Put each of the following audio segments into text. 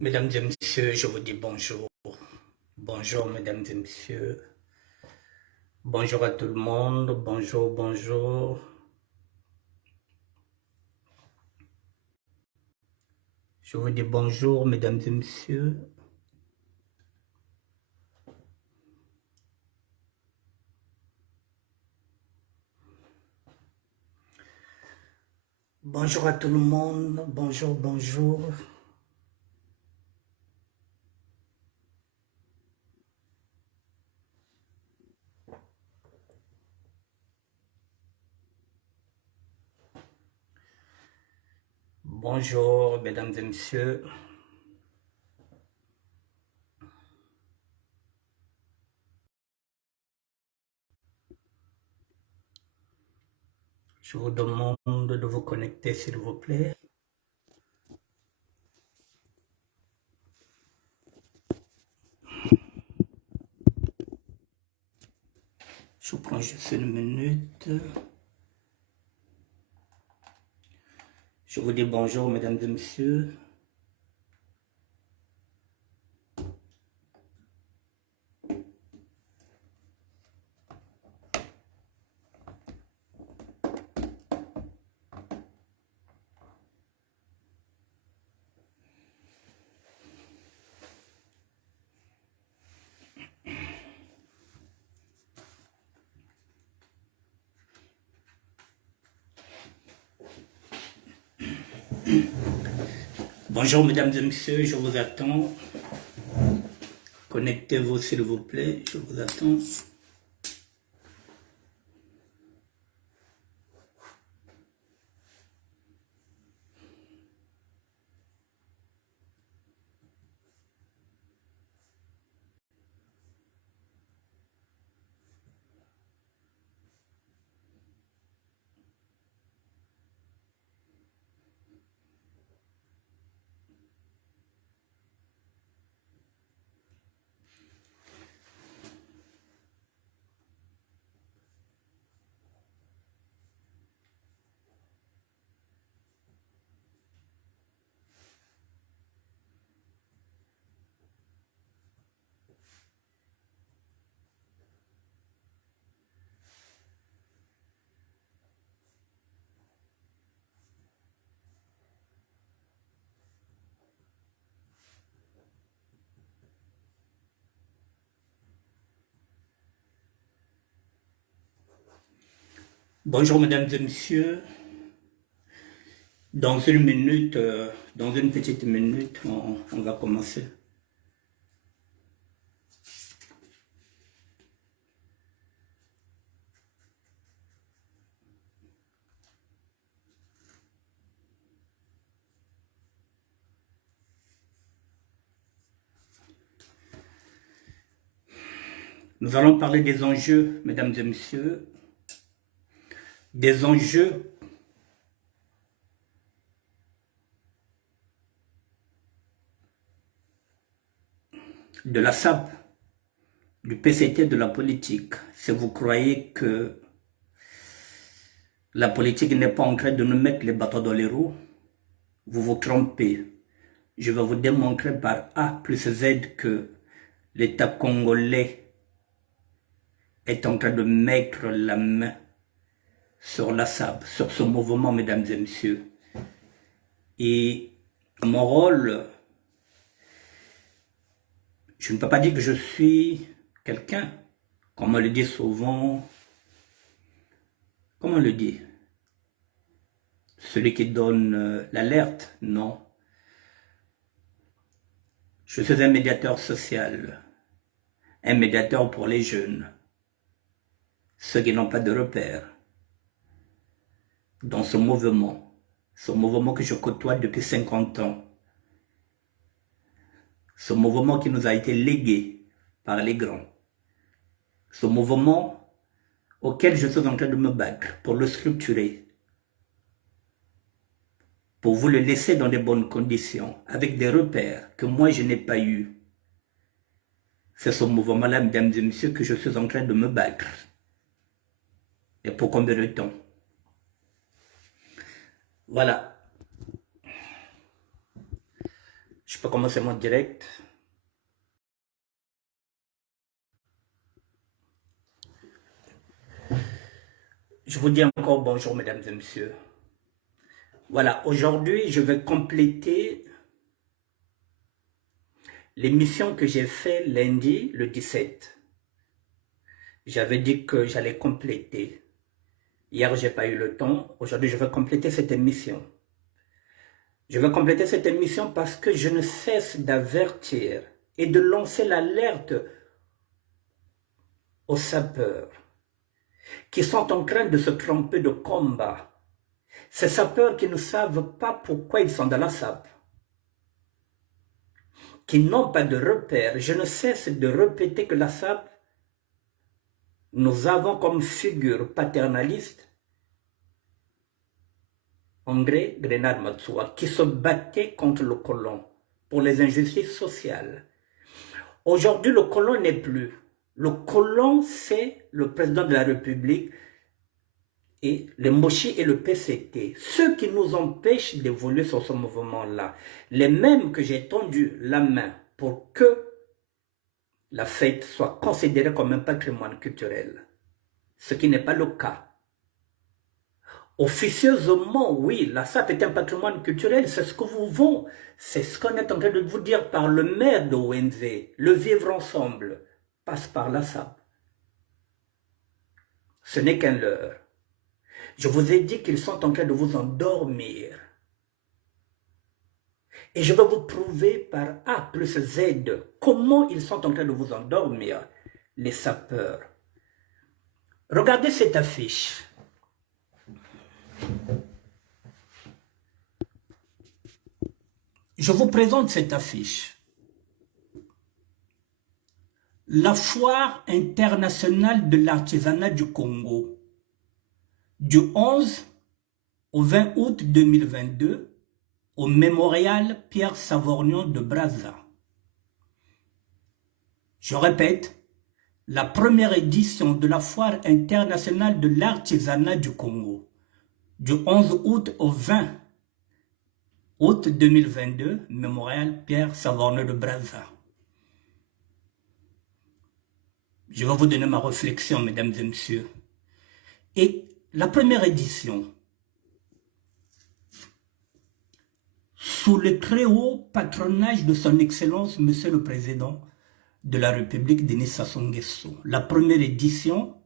Mesdames et messieurs, je vous dis bonjour. Bonjour, mesdames et messieurs. Bonjour à tout le monde. Bonjour, bonjour. Je vous dis bonjour, mesdames et messieurs. Bonjour à tout le monde. Bonjour, bonjour. Bonjour, mesdames et messieurs. Je vous demande de vous connecter, s'il vous plaît. Je vous prends juste une minute. Je vous dis bonjour, mesdames et messieurs. Bonjour, mesdames et messieurs, je vous attends. Connectez-vous, s'il vous plaît, je vous attends. Bonjour, mesdames et messieurs. Dans une minute, dans une petite minute, on va commencer. Nous allons parler des enjeux, mesdames et messieurs, des enjeux de la SAP, du PCT, de la politique. Si vous croyez que la politique n'est pas en train de nous mettre les bâtons dans les roues, vous vous trompez. Je vais vous démontrer par A plus Z que l'État congolais est en train de mettre la main sur la SAP, sur ce mouvement, mesdames et messieurs. Et mon rôle, je ne peux pas dire que je suis quelqu'un, comme on le dit souvent, comment on le dit, celui qui donne l'alerte, non. Je suis un médiateur social, un médiateur pour les jeunes, ceux qui n'ont pas de repères dans ce mouvement que je côtoie depuis 50 ans, ce mouvement qui nous a été légué par les grands, ce mouvement auquel je suis en train de me battre pour le structurer, pour vous le laisser dans de bonnes conditions, avec des repères que moi je n'ai pas eu. C'est ce mouvement-là, mesdames et messieurs, que je suis en train de me battre. Et pour combien de temps? Voilà. peux commencer mon direct. Je vous dis encore bonjour, mesdames et messieurs. Voilà, aujourd'hui, je vais compléter l'émission que j'ai fait lundi, le 17. J'avais dit que j'allais compléter. Hier, je n'ai pas eu le temps. Aujourd'hui, je vais compléter cette émission. Je vais compléter cette émission parce que je ne cesse d'avertir et de lancer l'alerte aux sapeurs qui sont en train de se tromper de combat. Ces sapeurs qui ne savent pas pourquoi ils sont dans la sape, qui n'ont pas de repère. Je ne cesse de répéter que la sape, nous avons comme figure paternaliste André Grenade Matsuwa, qui se battait contre le colon pour les injustices sociales. Aujourd'hui, le colon n'est plus. Le colon, c'est le président de la République et le Moshi et le PCT. Ceux qui nous empêchent d'évoluer sur ce mouvement-là. Les mêmes que j'ai tendu la main pour que la fête soit considérée comme un patrimoine culturel. Ce qui n'est pas le cas. Officieusement, oui, la SAP est un patrimoine culturel, c'est ce que vous vont, c'est ce qu'on est en train de vous dire par le maire de ONZ. Le vivre ensemble passe par la SAP. Ce n'est qu'un leurre. Je vous ai dit qu'ils sont en train de vous endormir. Et je vais vous prouver par A plus Z comment ils sont en train de vous endormir, les sapeurs. Regardez cette affiche. Je vous présente cette affiche. La foire internationale de l'artisanat du Congo, du 11 au 20 août 2022, au mémorial Pierre Savorgnan de Brazza. Je répète, la première édition de la foire internationale de l'artisanat du Congo, du 11 août au 20 août 2022, mémorial Pierre Savorgnan de Brazza. Je vais vous donner ma réflexion, mesdames et messieurs. Et la première édition, sous le très haut patronage de son Excellence, Monsieur le Président de la République, Denis Sassou Nguesso. La première édition,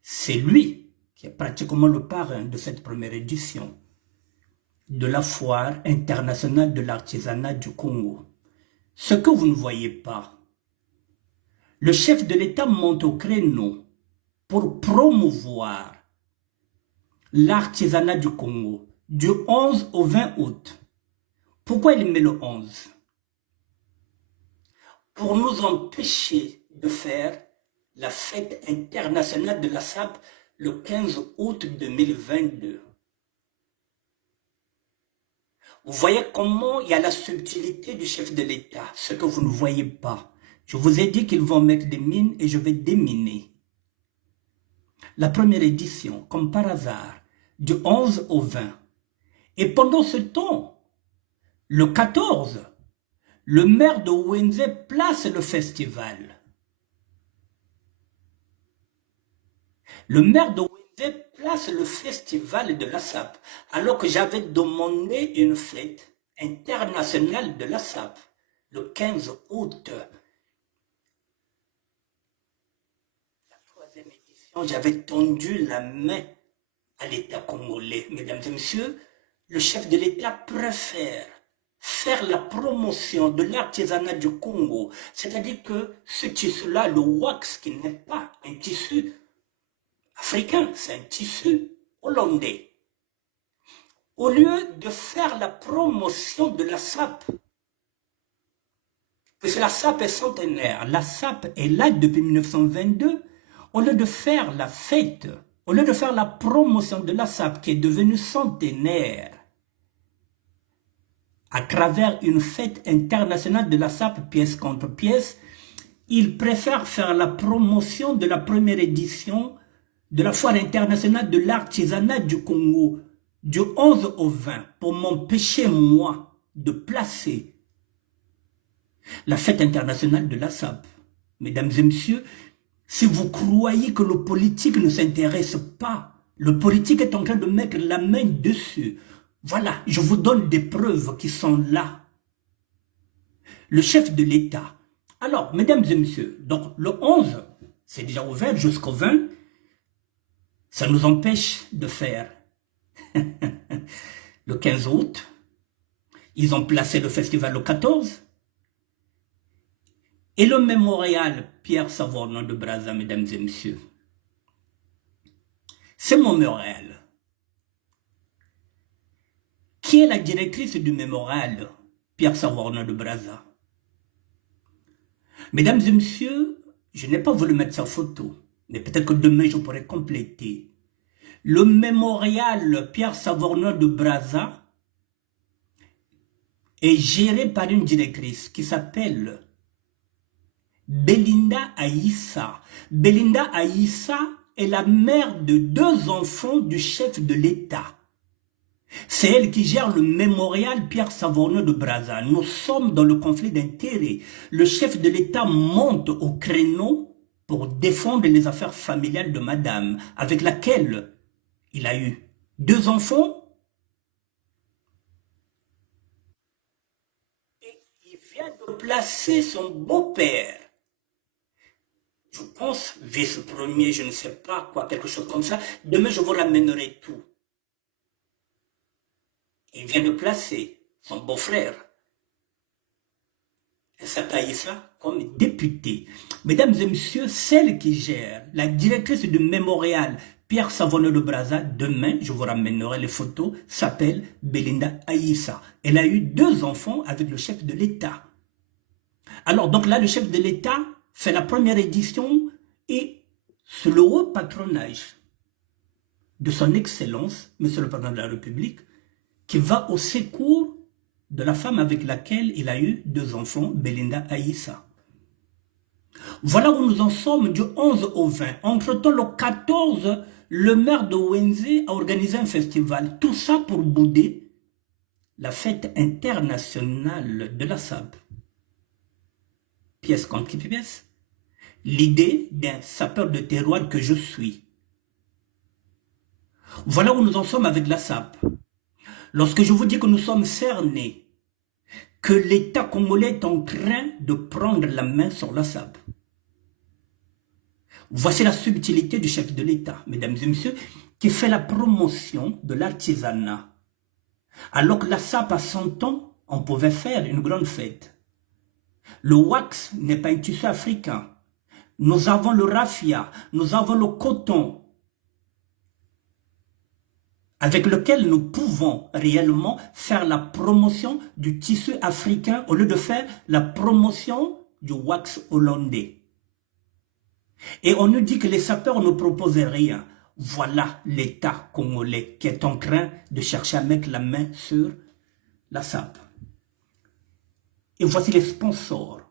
c'est lui qui est pratiquement le parrain de cette première édition de la foire internationale de l'artisanat du Congo. Ce que vous ne voyez pas, le chef de l'État monte au créneau pour promouvoir l'artisanat du Congo du 11 au 20 août. Pourquoi il met le 11? Pour nous empêcher de faire la fête internationale de la SAP le 15 août 2022. Vous voyez comment il y a la subtilité du chef de l'État, ce que vous ne voyez pas. Je vous ai dit qu'ils vont mettre des mines et je vais déminer. La première édition, comme par hasard, du 11 au 20. Et pendant ce temps, le 14, le maire de Wenze place le festival. Le maire de Wenze place le festival de la SAP, alors que j'avais demandé une fête internationale de la SAP, le 15 août. La troisième édition, j'avais tendu la main à l'État congolais. Mesdames et messieurs, le chef de l'État préfère faire la promotion de l'artisanat du Congo, c'est-à-dire que ce tissu-là, le wax, qui n'est pas un tissu africain, c'est un tissu hollandais. Au lieu de faire la promotion de la SAP, parce que la SAP est centenaire, la SAP est là depuis 1922, au lieu de faire la fête, au lieu de faire la promotion de la SAP qui est devenue centenaire, à travers une fête internationale de la SAP pièce contre pièce, ils préfèrent faire la promotion de la première édition de la foire internationale de l'artisanat du Congo du 11 au 20 pour m'empêcher, moi, de placer la fête internationale de la SAP. Mesdames et messieurs, si vous croyez que le politique ne s'intéresse pas, le politique est en train de mettre la main dessus. Voilà, je vous donne des preuves qui sont là. Le chef de l'État. Alors, mesdames et messieurs, donc le 11, c'est déjà ouvert jusqu'au 20, ça nous empêche de faire le 15 août. Ils ont placé le festival le 14. Et le mémorial Pierre Savorgnan de Brazza, mesdames et messieurs. Ce mémorial. Qui est la directrice du mémorial Pierre Savorgnan de Brazza? Mesdames et messieurs, je n'ai pas voulu mettre sa photo, mais peut-être que demain je pourrai compléter. Le mémorial Pierre Savorgnan de Brazza est géré par une directrice qui s'appelle Belinda Aïssa. Belinda Aïssa est la mère de 2 enfants du chef de l'État. C'est elle qui gère le mémorial Pierre Savorgnan de Brazza. Nous sommes dans le conflit d'intérêts. Le chef de l'État monte au créneau pour défendre les affaires familiales de madame, avec laquelle il a eu 2 enfants. Et il vient de placer son beau-père. Je pense, vice-premier, je ne sais pas quoi, quelque chose comme ça. Demain, je vous ramènerai tout. Il vient de placer son beau-frère, Aïssa, comme député. Mesdames et messieurs, celle qui gère, la directrice du mémorial Pierre Savorgnan de Brazza, demain, je vous ramènerai les photos, s'appelle Belinda Aïssa. Elle a eu 2 enfants avec le chef de l'État. Alors, donc là, le chef de l'État fait la première édition et sous le haut patronage de son Excellence, Monsieur le Président de la République, qui va au secours de la femme avec laquelle il a eu 2 enfants, Belinda Aïssa. Voilà où nous en sommes du 11 au 20. Entre-temps, le 14, le maire de Wenzé a organisé un festival. Tout ça pour bouder la fête internationale de la SAP. Pièce contre pièce. L'idée d'un sapeur de terroir que je suis. Voilà où nous en sommes avec la SAP. Lorsque je vous dis que nous sommes cernés, que l'État congolais est en train de prendre la main sur la SAP. Voici la subtilité du chef de l'État, mesdames et messieurs, qui fait la promotion de l'artisanat. Alors que la SAP à 100 ans, on pouvait faire une grande fête. Le wax n'est pas un tissu africain. Nous avons le raffia, nous avons le coton, avec lequel nous pouvons réellement faire la promotion du tissu africain au lieu de faire la promotion du wax hollandais. Et on nous dit que les sapeurs ne proposent rien. Voilà l'État congolais qui est en train de chercher à mettre la main sur la SAP. Et voici les sponsors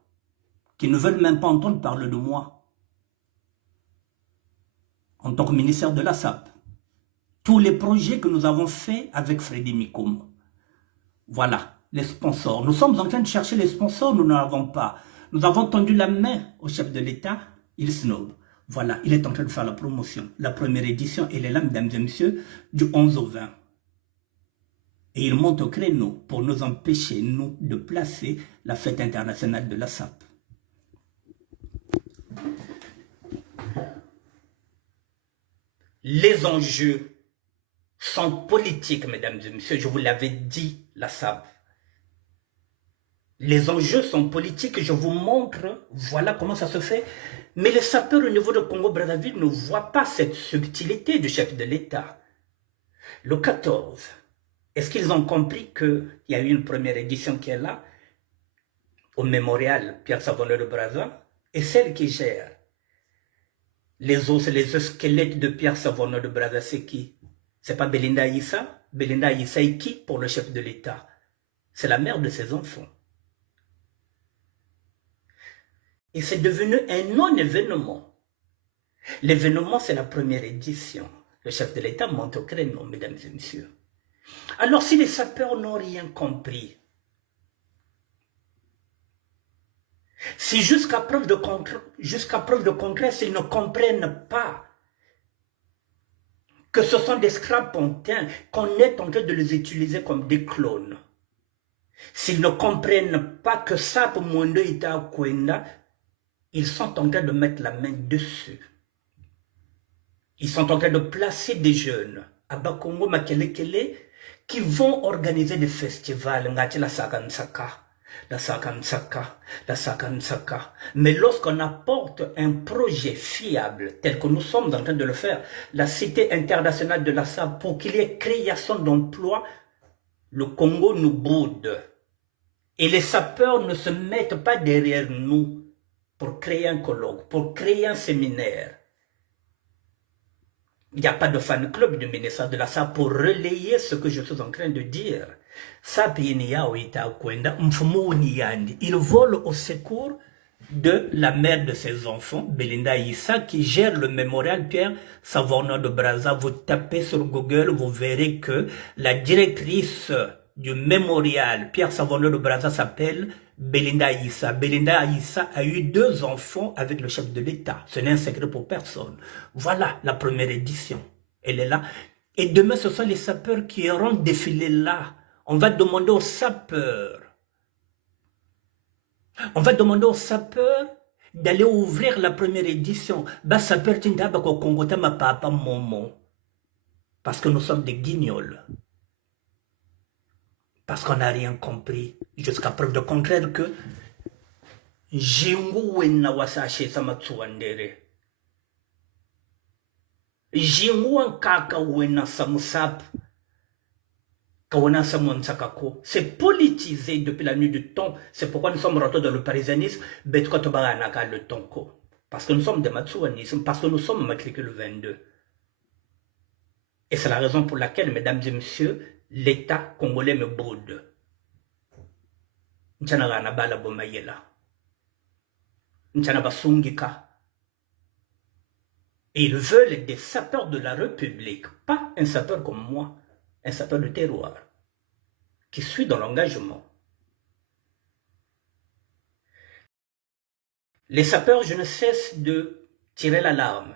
qui ne veulent même pas entendre parler de moi en tant que ministère de la SAP. Tous les projets que nous avons faits avec Freddy Mikoum. Voilà, les sponsors. Nous sommes en train de chercher les sponsors, nous n'en avons pas. Nous avons tendu la main au chef de l'État, il snob. Voilà, il est en train de faire la promotion. La première édition, elle est là, mesdames et messieurs, du 11 au 20. Et il monte au créneau pour nous empêcher, nous, de placer la fête internationale de la SAP. Les enjeux sont politiques, mesdames et messieurs, je vous l'avais dit, la SAP. Les enjeux sont politiques, je vous montre, voilà comment ça se fait. Mais les sapeurs au niveau de Congo-Brazzaville ne voient pas cette subtilité du chef de l'État. Le 14, est-ce qu'ils ont compris qu'il y a eu une première édition qui est là, au mémorial Pierre Savorgnan de Brazza, et celle qui gère les os squelettes de Pierre Savorgnan de Brazza, c'est qui? C'est pas Belinda Aïssa? Belinda Aïssa est qui pour le chef de l'État? C'est la mère de ses enfants. Et c'est devenu un non-événement. L'événement, c'est la première édition. Le chef de l'État monte au créneau, mesdames et messieurs. Alors, si les sapeurs n'ont rien compris, Si jusqu'à preuve de contraire, s'ils ne comprennent pas que ce sont des strapontins, qu'on est en train de les utiliser comme des clones, s'ils ne comprennent pas que ça, pour Mondo Ita Kwenda, ils sont en train de mettre la main dessus. Ils sont en train de placer des jeunes à Bakongo, Makelekele, qui vont organiser des festivals, Ngati la Sakansaka, la Sakansaka, la Sakansaka. Mais lorsqu'on apporte un projet fiable, tel que nous sommes en train de le faire, la Cité internationale de la SAP, pour qu'il y ait création d'emplois, le Congo nous boude. Et les sapeurs ne se mettent pas derrière nous pour créer un colloque, pour créer un séminaire. Il n'y a pas de fan club du ministère de la SAP pour relayer ce que je suis en train de dire. Il vole au secours de la mère de ses enfants, Belinda Issa, qui gère le mémorial Pierre Savorgnan de Brazza. Vous tapez sur Google, vous verrez que la directrice du mémorial Pierre Savorgnan de Brazza s'appelle Belinda Issa. Belinda Issa a eu 2 enfants avec le chef de l'État. Ce n'est un secret pour personne. Voilà la première édition. Elle est là. Et demain, ce sont les sapeurs qui iront défiler là. On va demander aux sapeurs. On va demander aux sapeurs d'aller ouvrir la première édition. Parce que nous sommes des guignols. Parce qu'on n'a rien compris. Jusqu'à preuve de contraire que Jingu wena wasache samatsuandere. Jingu kaka wena samusap. C'est politisé depuis la nuit du temps. C'est pourquoi nous sommes rentrés dans le parisianisme. Le tonko. Parce que nous sommes des Matsouanisme. Parce que nous sommes matricule 22. Et c'est la raison pour laquelle, mesdames et messieurs, l'État congolais me boude. N'tchanagana bala bomayela. N'tchanaba sungika. Et ils veulent des sapeurs de la République. Pas un sapeur comme moi. Un sapeur de terroir. Qui suit dans l'engagement. Les sapeurs, je ne cesse de tirer l'alarme.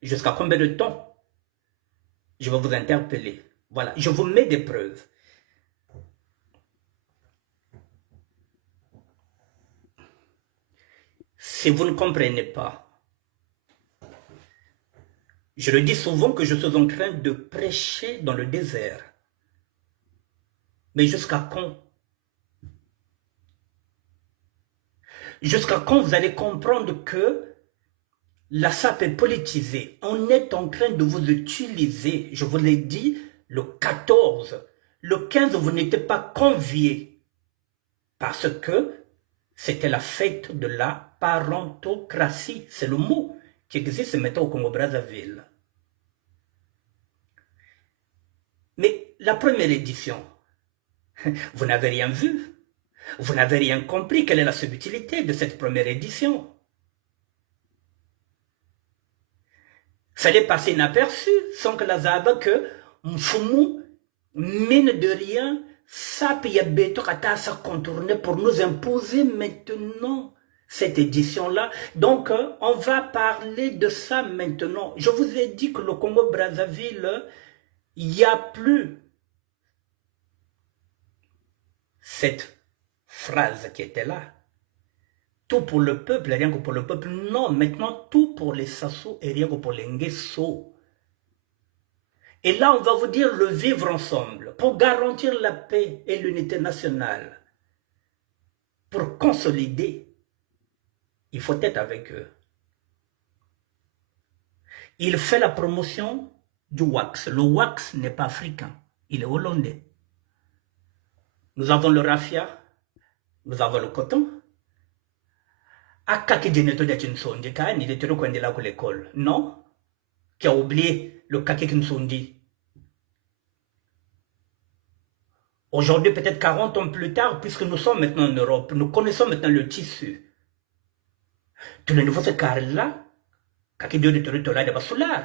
Jusqu'à combien de temps je vais vous interpeller? Voilà, je vous mets des preuves. Si vous ne comprenez pas, je le dis souvent que je suis en train de prêcher dans le désert. Mais jusqu'à quand? Jusqu'à quand vous allez comprendre que la SAP est politisée? On est en train de vous utiliser. Je vous l'ai dit, le 14. Le 15, vous n'étiez pas conviés. Parce que c'était la fête de la parentocratie. C'est le mot qui existe maintenant au Congo-Brazzaville. Mais la première édition, vous n'avez rien vu. Vous n'avez rien compris. Quelle est la subtilité de cette première édition? Ça allait passer inaperçu, sans que la zaba que Mfumu, mine de rien, ça peut y avoir contourner pour nous imposer maintenant cette édition-là. Donc, on va parler de ça maintenant. Je vous ai dit que le Congo-Brazzaville, il n'y a plus cette phrase qui était là. Tout pour le peuple, rien que pour le peuple. Non, maintenant tout pour les Sassou et rien que pour les Nguesso. Et là, on va vous dire le vivre ensemble pour garantir la paix et l'unité nationale. Pour consolider, il faut être avec eux. Il fait la promotion du wax. Le wax n'est pas africain, il est hollandais. Nous avons le raffia, nous avons le coton. Akaki Geneto de Chinsondi, il était reconnu là pour l'école. Non? Qui a oublié le Kaki Kinsondi. Aujourd'hui, peut-être 40 ans plus tard, puisque nous sommes maintenant en Europe, nous connaissons maintenant le tissu. Tous les nouveaux écarts là, Kaki de Toritola de Basular.